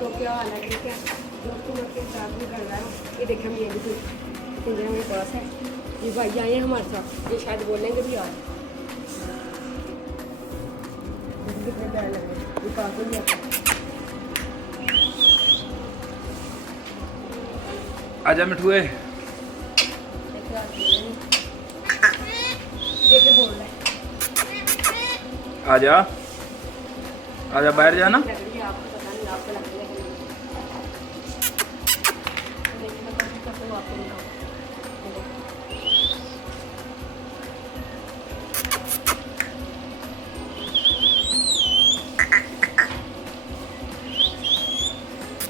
तो क्या हाल है, ठीक है दोस्तों? मैं आपके साथ भी कर रहा हूँ। ये देखिए हम ये भी पिंजरा मेरे पास है, ये भाई आए हैं हमारे साथ, ये शायद बोलेंगे भी आज कितने प्यारे लग रहे हैं, ये काफी भी आता है। आजा मिठुए, देखिए बोल रहा है आजा आजा, बाहर जाना। लग रही है आपको, पता नहीं आपको लग रही है। देखिए मैं कोशिश करता हूँ आपको दिखाऊं।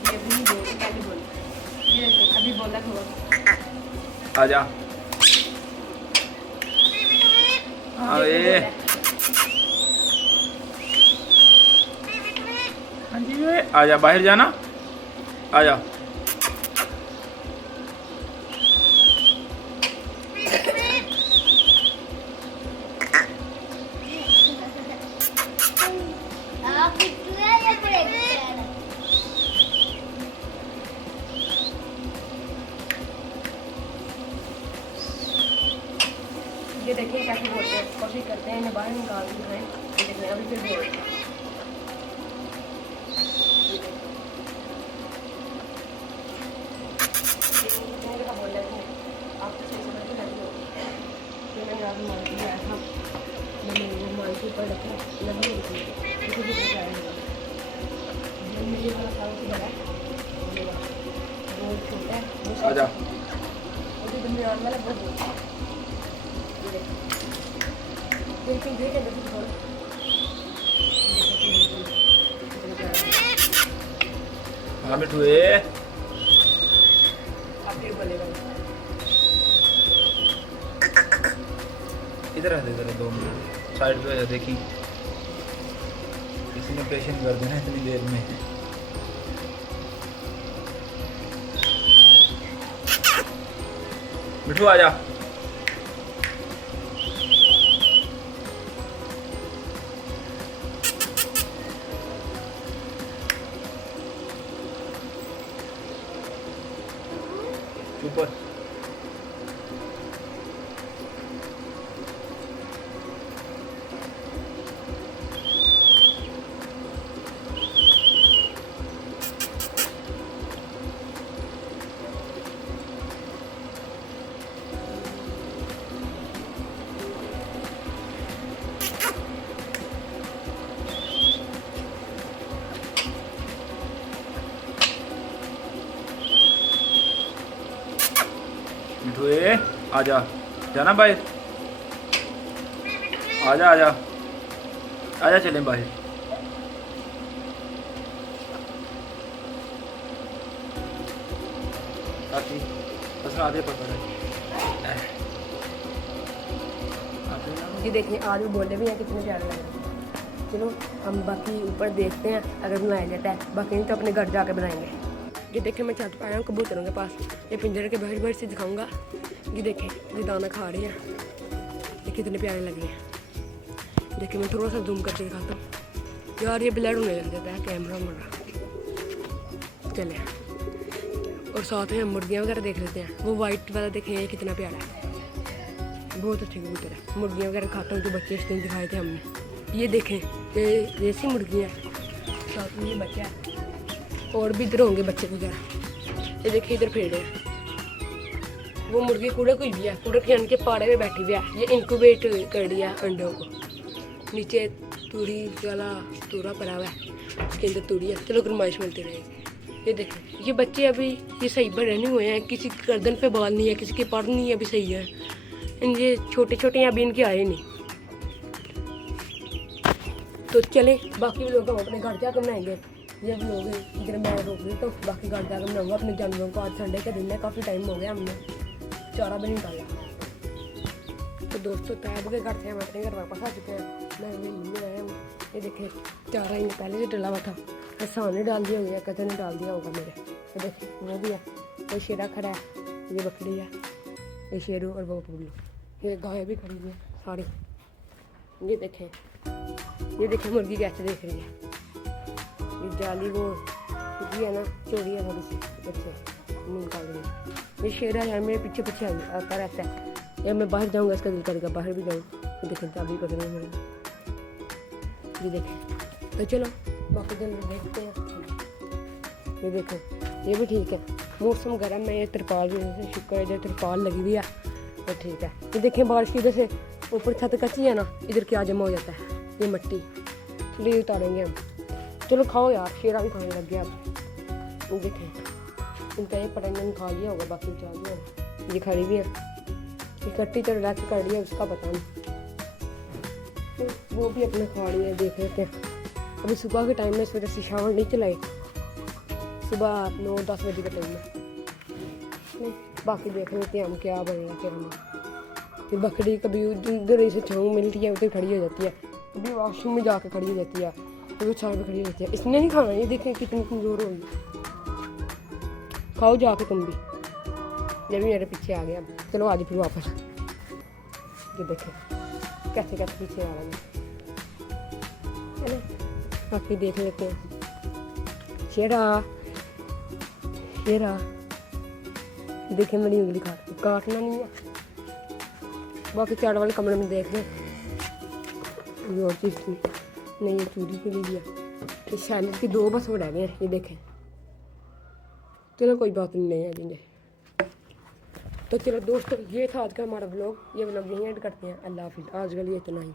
ये अभी नहीं बोल, पहले बोल, ये देखिए अभी बोला थोड़ा। आजा अरे हाँ जी, आजा बाहर जाना, आजा। ये देखिए कैसे बोलते हैं, कोशिश करते हैं इन्हें बाहर निकाल दिखाएं। ये देखिए अभी फिर बोल रहे हैं। बोल रहे थे आपको सही समझ में लगी होगी। तो मैंने अभी मान के आया था, मैंने वो मान के ऊपर रखा लगी होती है, इसको भी बताया होगा। मुझे वाला सारा से बड़ा है, वो छोटा है, वो आजा जो दरमियान वाला वो छोटा है। बिल्कुल देख है देखो थोड़ा, हाँ मिठुए, आप ये बोलेगा इधर आ, इधर 2 मिनट साइड पे है, देखी किसी ने पेशेंट कर देना इतनी देर में। मिठू आजा, ऊपर मिठुए आजा, जाना बाहर, आजा आजा आजा, चलें बाहर। साथी बस आधे पर पड़ा ये देखिए आज वो बोले भी हैं कितने प्यारे लग रहे हैं। चलो हम बाकी ऊपर देखते हैं, अगर बनाया जाता है, बाकी नहीं तो अपने घर जाके बनाएंगे। ये देखिए मैं छत पर आया हूँ कबूतरों के पास, ये पिंजरे के बाहर बाहर से दिखाऊंगा। ये देखिए ये दाना खा रही है, ये कितने प्यारे लग रहे हैं। देखिए मैं थोड़ा सा जूम करके दिखाता हूँ यार, ये ब्लड होने लग जाता है कैमरा मेरा। चले और साथ में हम मुर्गियाँ वगैरह देख लेते हैं। वो वाइट वाला देखें ये कितना प्यारा है, बहुत अच्छे कबूतर है। मुर्गियाँ वगैरह खाता हूँ जो बच्चे इस दिन दिखाए थे हमने। ये देखें ये देसी मुर्गियाँ हैं, साथ में ये बच्चा है, और भी इधर होंगे बच्चे वगैरह। ये देखिए इधर फेड़ है, वो मुर्गी कूड़े कोई भी है, कूड़े के के पाड़े में बैठी हुई है। ये इंक्यूबेट कर दिया अंडों को, नीचे तूड़ी वाला तूरा पड़ा हुआ है, उसके अंदर तूड़ी है। चलो गरमाइश मिलती रहेगी। ये देखिए ये बच्चे अभी ये सही बड़े नहीं हुए हैं, किसी की गर्दन पे बाल नहीं है, किसी के पर नहीं है, अभी सही है। ये छोटे छोटे हैं, अभी इनके आए नहीं। तो चले बाकी लोग हम अपने घर जाकर बनाएंगे। ये लोग इधर मैं रोक रही तो बाकी घर जाकर बनाऊंगा अपने जानवरों को। आज संडे का दिन है, काफ़ी टाइम हो गया, हमने चारा भी नहीं डाला। तो दोस्तों तैब के घर से हम अपने घर वापस आ चुके हैं। मैं मम्मी आया हूँ, ये देखे चारा इन्हें पहले से डला हुआ था, एहसान ने डाल दिया होगा, कदर ने डाल दिया होगा मेरे। तो देखिए वो भी है, ये शेरा खड़ा है, ये बकरी है, ये शेरू और वो पुल्लू, ये गाय भी खड़ी है सारी। ये देखें मुर्गी कैसे देख रही है, ये जाली वो क्योंकि है ना चोरी है थोड़ी सी बच्चे नींद काट रही। ये शेरा है मेरे पीछे पीछे आता रहता है। या मैं बाहर जाऊँगा इसका दिल करेगा बाहर भी जाऊँ। तो देखें चाबी पकड़े मेरे, ये देखें। तो चलो बाकी दिन देखते हैं। ये देखो ये भी ठीक है, मौसम गर्म है। ये तिरपाल भी जैसे शुक्र है जो तिरपाल लगी हुई है तो ठीक है। ये देखें बारिश की वजह से ऊपर छत कच्ची है ना, इधर क्या जमा हो जाता है ये मिट्टी, इसलिए उतारेंगे हम। चलो खाओ यार, शेरा भी खाने लग गया अब। ये देखें इनका ये पता नहीं खा लिया होगा, बाकी खा लिया होगा। ये खड़ी भी है, इकट्ठी तो रिलैक्स कर लिया उसका पता नहीं, वो भी अपने खा रही है। देख लेते हैं अभी सुबह के टाइम में, इस वजह से शावर नहीं चलाए। सुबह 9-10 बजे का टाइम है। बाकी देख लेते हैं हम क्या बनेगा क्या नहीं। फिर बकरी कभी उधर से छाँव मिलती है उधर खड़ी हो जाती है, कभी वॉशरूम में जाकर खड़ी हो जाती है, कभी छाँव में खड़ी हो जाती है। इसने नहीं खाना, ये देखें कितनी कमज़ोर होगी। खाओ जाके तुम भी, ये भी मेरे पीछे आ गया। चलो आज फिर वापस। ये देखें कैसे कैसे पीछे आ रहा है ना। बाकी देख लेते हैं। शेरा शेरा देखे मेरी उंगली काटना नहीं है। बाकी चाट वाले कमरे में देख लें, ये और चीज़ थी नहीं, ये चूड़ी के लिए दिया। ये सैलेड की 2 बस हो रह गए हैं, ये देखें। चलो कोई बात नहीं है जिन्हें। तो चलो दोस्तों ये था आज का हमारा व्लॉग। ये व्लॉग यहीं एंड करते हैं। अल्लाह हाफिज़, आज के लिए इतना ही।